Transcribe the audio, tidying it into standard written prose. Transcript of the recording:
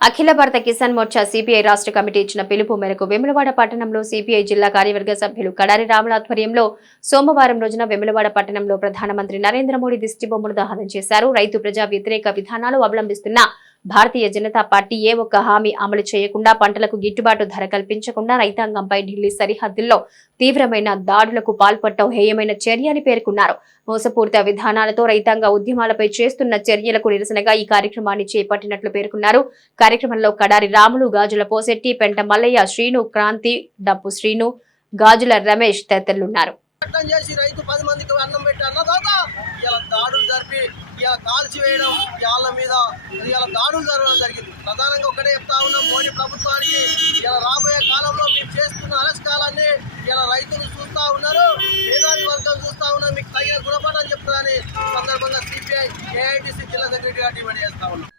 అఖిల భారత కిసాన్ మోర్చా సిపిఐ రాష్ట్ర కమిటీ ఇచ్చిన పిలుపు మేరకు వేములవాడ పట్టణంలో సిపిఐ జిల్లా కార్యవర్గ సభ్యులు కడారి రాముల ఆధ్వర్యంలో సోమవారం రోజున వేములవాడ పట్టణంలో ప్రధానమంత్రి నరేంద్ర మోడీ దిష్టిబొమ్మను దహనం చేశారు. రైతు ప్రజా వ్యతిరేక విధానాలు అవలంబిస్తున్న భారతీయ జనతా పార్టీ ఏ ఒక్క హామీ అమలు చేయకుండా, పంటలకు గిట్టుబాటు ధర కల్పించకుండా రైతాంగంపై ఢిల్లీ సరిహద్దుల్లో తీవ్రమైన దాడులకు పాల్పడటం హేయమైన చర్య అని పేర్కొన్నారు. మోసపూరిత విధానాలతో రైతాంగ ఉద్యమాలపై చేస్తున్న చర్యలకు నిరసనగా ఈ కార్యక్రమాన్ని చేపట్టినట్లు పేర్కొన్నారు. కార్యక్రమంలో కడారి రాములు, గాజుల పోసెట్టి, పెంట మల్లయ్య, శ్రీను, క్రాంతి, డప్పు శ్రీను, గాజుల రమేష్ తదితరులున్నారు. చేసి రైతు 10 మందికి అన్నం పెట్టి అన్నదాత ఇలా దాడులు జరిపి ఇలా కాల్చివేయడం, వాళ్ళ మీద ఇలా దాడులు జరగడం జరిగింది. ప్రధానంగా ఒకటే చెప్తా ఉన్నాం, మోడీ ప్రభుత్వానికి ఇలా రాబోయే కాలంలో మీరు చేస్తున్న అరెస్టాలన్నీ ఇలా రైతులు చూస్తూ ఉన్నారు, మేధావి వర్గం చూస్తూ ఉన్నారు, మీకు తగిన గుణపాఠం చెప్తారని సందర్భంగా సిపిఐ ఏఐటిసి జిల్లా సెక్రటరీగా డిమాండ్ చేస్తా ఉన్నాం.